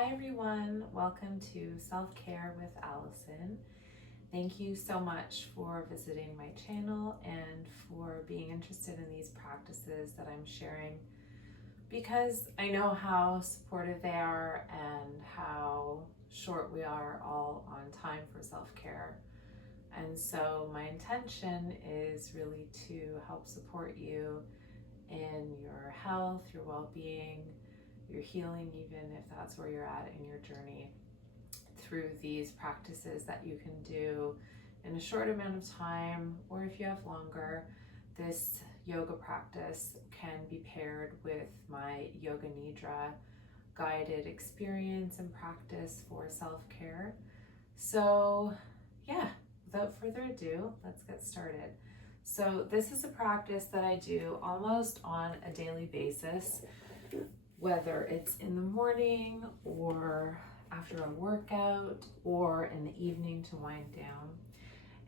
Hi everyone, welcome to Self-Care with Allison. Thank you so much for visiting my channel and for being interested in these practices that I'm sharing, because I know how supportive they are and how short we are all on time for self-care. And so my intention is really to help support you in your health, your well-being, your healing, even if that's where you're at in your journey, through these practices that you can do in a short amount of time, or if you have longer. This yoga practice can be paired with my Yoga Nidra guided experience and practice for self-care. So yeah, without further ado, let's get started. So this is a practice that I do almost on a daily basis, whether it's in the morning or after a workout or in the evening to wind down.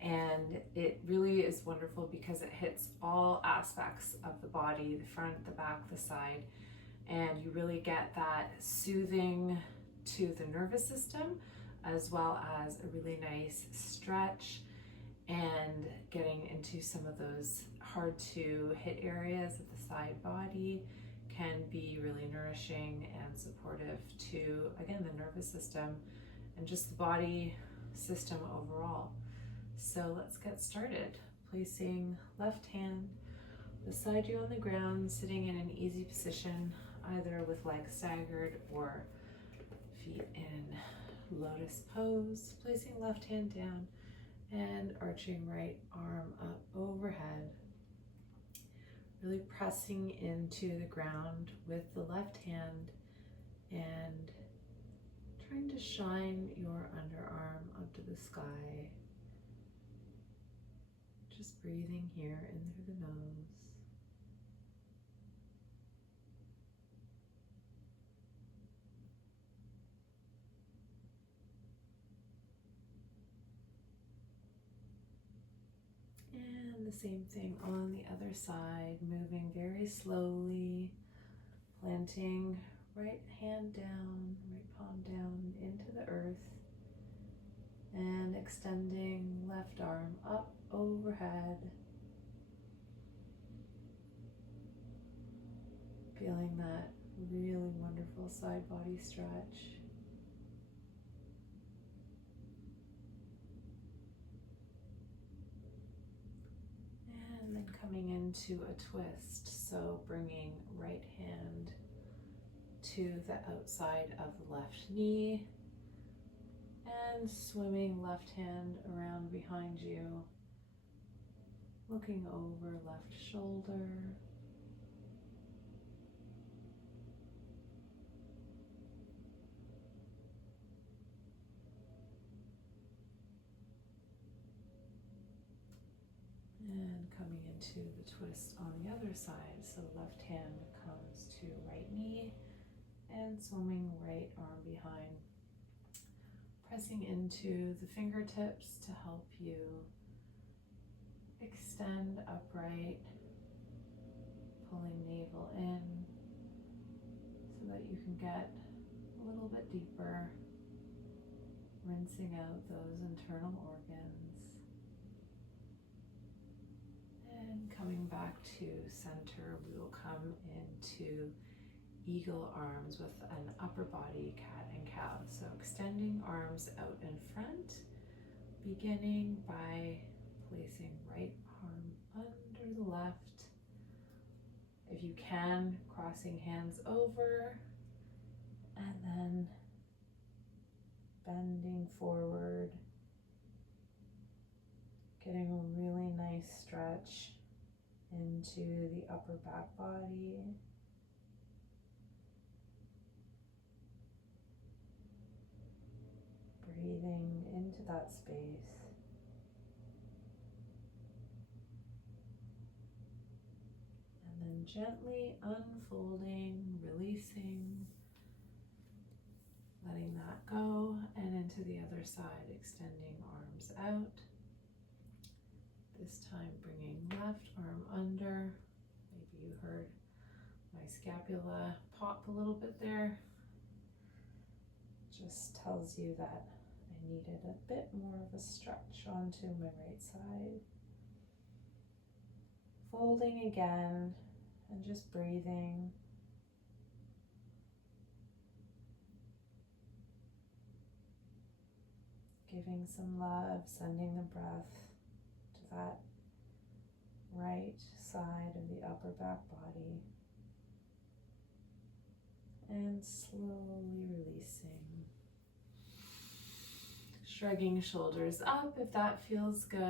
And it really is wonderful because it hits all aspects of the body, the front, the back, the side, and you really get that soothing to the nervous system, as well as a really nice stretch and getting into some of those hard to hit areas of the side body can be really nourishing and supportive to, again, the nervous system and just the body system overall. So let's get started. Placing left hand beside you on the ground, sitting in an easy position, either with legs staggered or feet in lotus pose. Placing left hand down and arching right arm up overhead. Really pressing into the ground with the left hand and trying to shine your underarm up to the sky. Just breathing here in through the nose. And the same thing on the other side, moving very slowly, planting right hand down, right palm down into the earth, and extending left arm up overhead. Feeling that really wonderful side body stretch. And then coming into a twist. So bringing right hand to the outside of the left knee and swimming left hand around behind you, looking over left shoulder. And coming into the twist on the other side. So left hand comes to right knee and swimming right arm behind. Pressing into the fingertips to help you extend upright, pulling navel in so that you can get a little bit deeper, rinsing out those internal organs. And coming back to center, we will come into eagle arms with an upper body cat and cow. So extending arms out in front, beginning by placing right arm under the left. If you can, crossing hands over and then bending forward, getting a really nice stretch into the upper back body. Breathing into that space. And then gently unfolding, releasing, letting that go, and into the other side, extending arms out. This time bringing left arm under. Maybe you heard my scapula pop a little bit there. just tells you that I needed a bit more of a stretch onto my right side. Folding again and just breathing. Giving some love, sending the breath to that right side of the upper back body. And slowly releasing. Shrugging shoulders up if that feels good.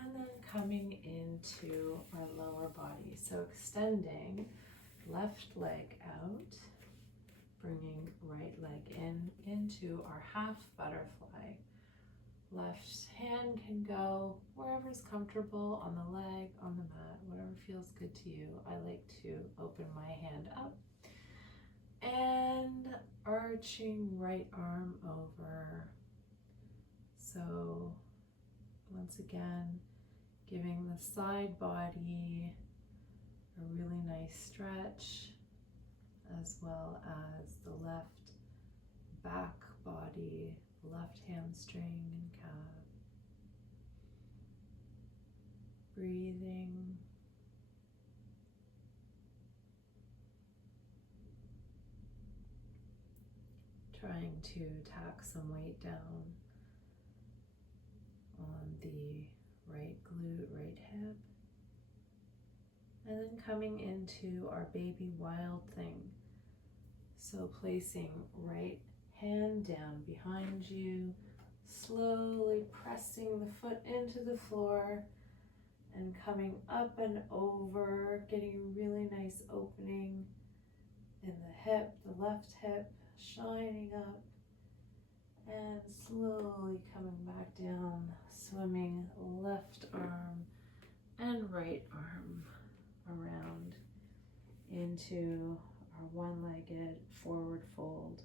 And then coming into our lower body. So extending left leg out, bringing right leg into our half butterfly. Left hand can go wherever's comfortable, on the leg, on the mat, whatever feels good to you. I like to open my hand up and arching right arm over. So once again, giving the side body a really nice stretch, as well as the left back body, left hamstring and calf. Breathing. Trying to tack some weight down on the right glute, right hip. And then coming into our baby wild thing. So placing right hand down behind you, slowly pressing the foot into the floor and coming up and over, getting a really nice opening in the hip, the left hip, shining up and slowly coming back down, swimming left arm and right arm around into our one-legged forward fold.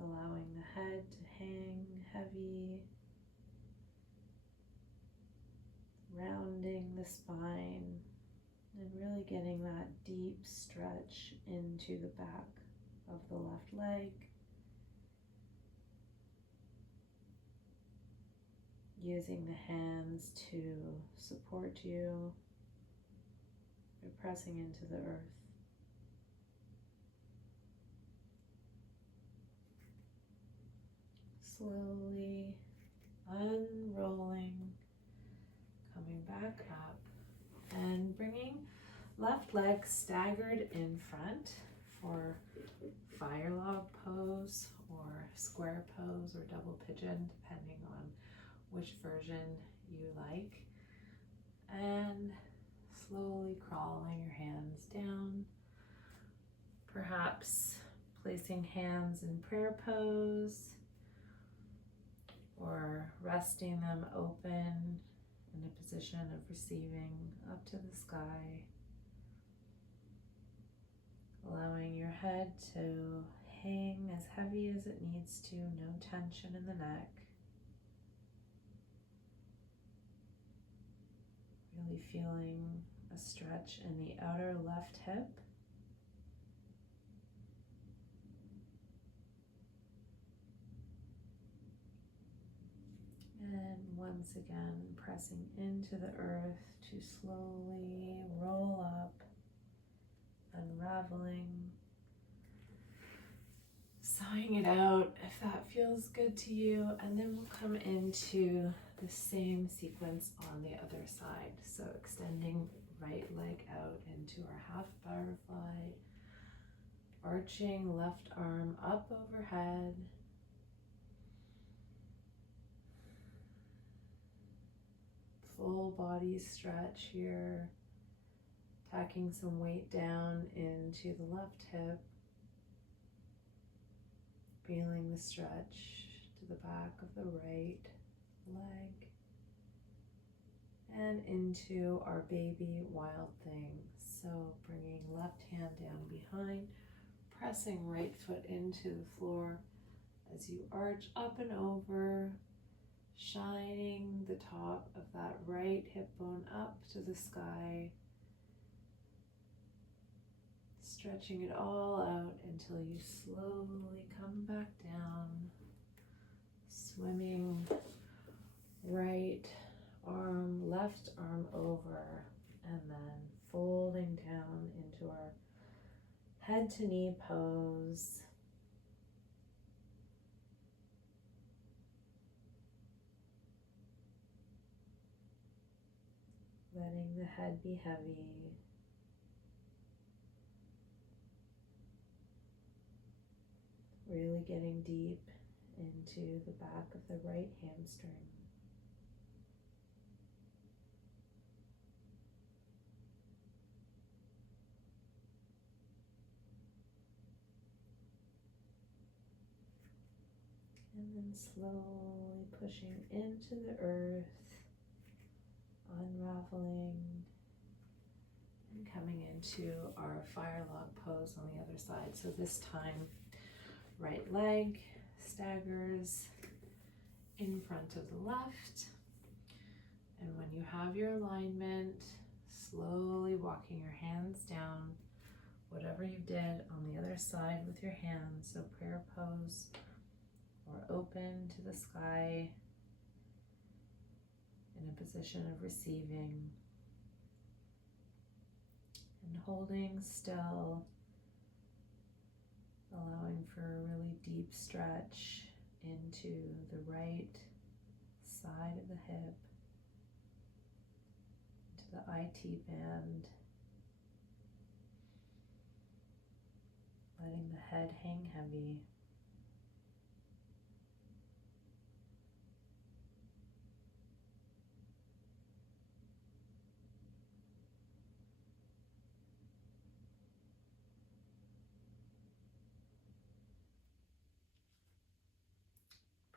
Allowing the head to hang heavy, rounding the spine, and really getting that deep stretch into the back of the left leg. Using the hands to support you. You're pressing into the earth. Slowly unrolling, coming back up, and bringing left leg staggered in front for fire log pose or square pose or double pigeon, depending on which version you like. And slowly crawling your hands down, perhaps placing hands in prayer pose or resting them open in a position of receiving up to the sky, allowing your head to hang as heavy as it needs to, no tension in the neck. Really feeling a stretch in the outer left hip. And once again, pressing into the earth to slowly roll up, unraveling, sighing it out if that feels good to you. And then we'll come into the same sequence on the other side. So extending right leg out into our half butterfly, arching left arm up overhead, full body stretch here, tacking some weight down into the left hip, feeling the stretch to the back of the right leg, and into our baby wild thing. So bringing left hand down behind, pressing right foot into the floor as you arch up and over, shining the top of that right hip bone up to the sky, Stretching it all out until you slowly come back down, swimming right arm, left arm over, and then folding down into our head to knee pose. Letting the head be heavy. Really getting deep into the back of the right hamstring. And then slowly pushing into the earth, unraveling, and coming into our fire log pose on the other side. So this time, right leg staggers in front of the left. And when you have your alignment, slowly walking your hands down, whatever you did on the other side with your hands, so prayer pose or open to the sky in a position of receiving, and holding still, allowing for a really deep stretch into the right side of the hip, into the IT band, letting the head hang heavy.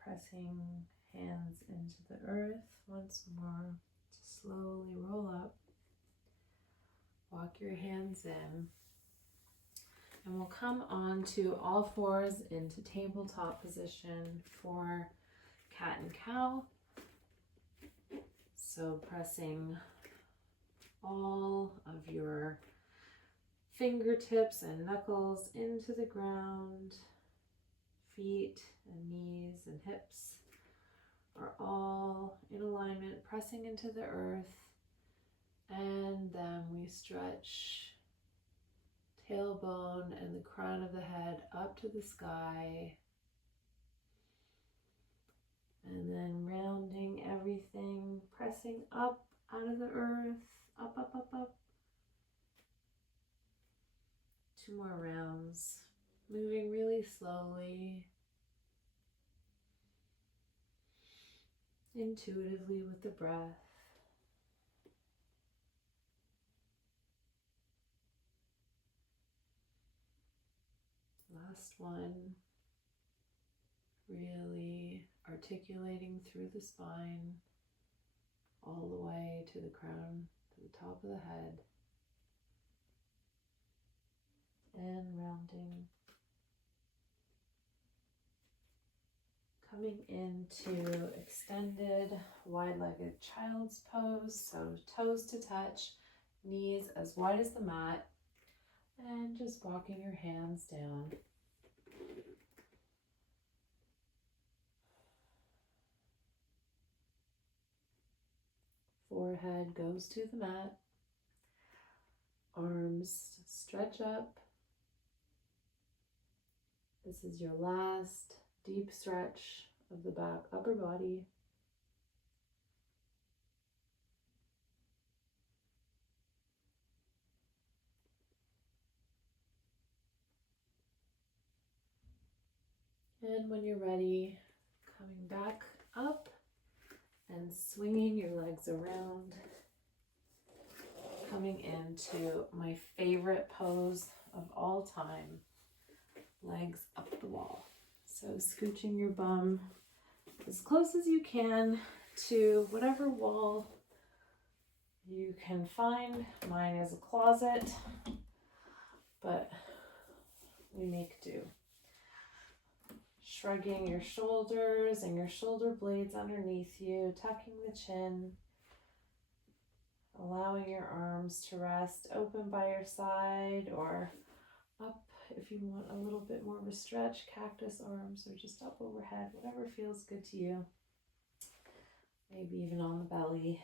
Pressing hands into the earth once more to slowly roll up. Walk your hands in. And we'll come on to all fours into tabletop position for cat and cow. So pressing all of your fingertips and knuckles into the ground. Feet and knees and hips are all in alignment, pressing into the earth. And then we stretch tailbone and the crown of the head up to the sky. And then rounding everything, pressing up out of the earth, up, up, up, up. 2 more rounds. Moving really slowly, intuitively with the breath. Last one. Really articulating through the spine, all the way to the crown, to the top of the head. And rounding. Coming into extended wide-legged child's pose, so toes to touch, knees as wide as the mat, and just walking your hands down. Forehead goes to the mat, arms stretch up. This is your last deep stretch of the back upper body. And when you're ready, coming back up and swinging your legs around, coming into my favorite pose of all time, legs up the wall. So scooching your bum as close as you can to whatever wall you can find. Mine is a closet, but we make do. Shrugging your shoulders and your shoulder blades underneath you, tucking the chin, allowing your arms to rest open by your side or up if you want a little bit more of a stretch, cactus arms, or just up overhead, whatever feels good to you. Maybe even on the belly.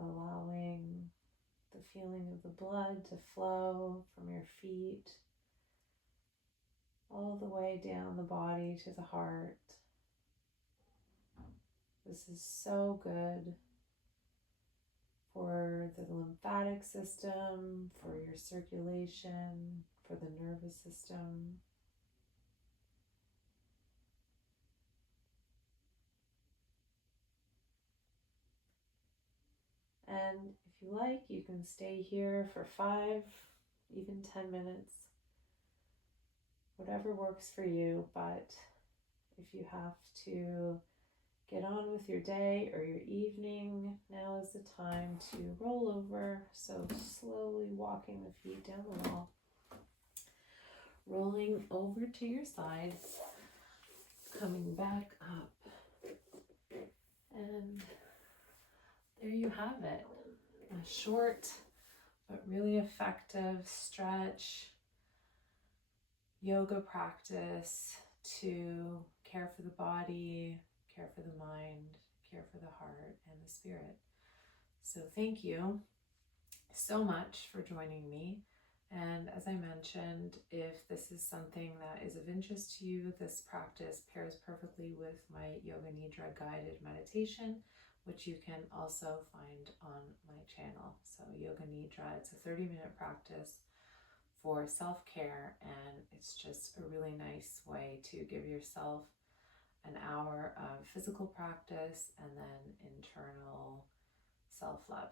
Allowing the feeling of the blood to flow from your feet all the way down the body to the heart. This is so good for the lymphatic system, for your circulation, for the nervous system. And if you like, you can stay here for 5, even 10 minutes, whatever works for you. But if you have to get on with your day or your evening, now is the time to roll over. So slowly walking the feet down the wall, rolling over to your side, coming back up. And there you have it. A short but really effective stretch yoga practice to care for the body, care for the mind, care for the heart and the spirit. So thank you so much for joining me. And as I mentioned, if this is something that is of interest to you, this practice pairs perfectly with my Yoga Nidra guided meditation, which you can also find on my channel. So Yoga Nidra, it's a 30-minute practice for self-care, and it's just a really nice way to give yourself an hour of physical practice and then internal self-love.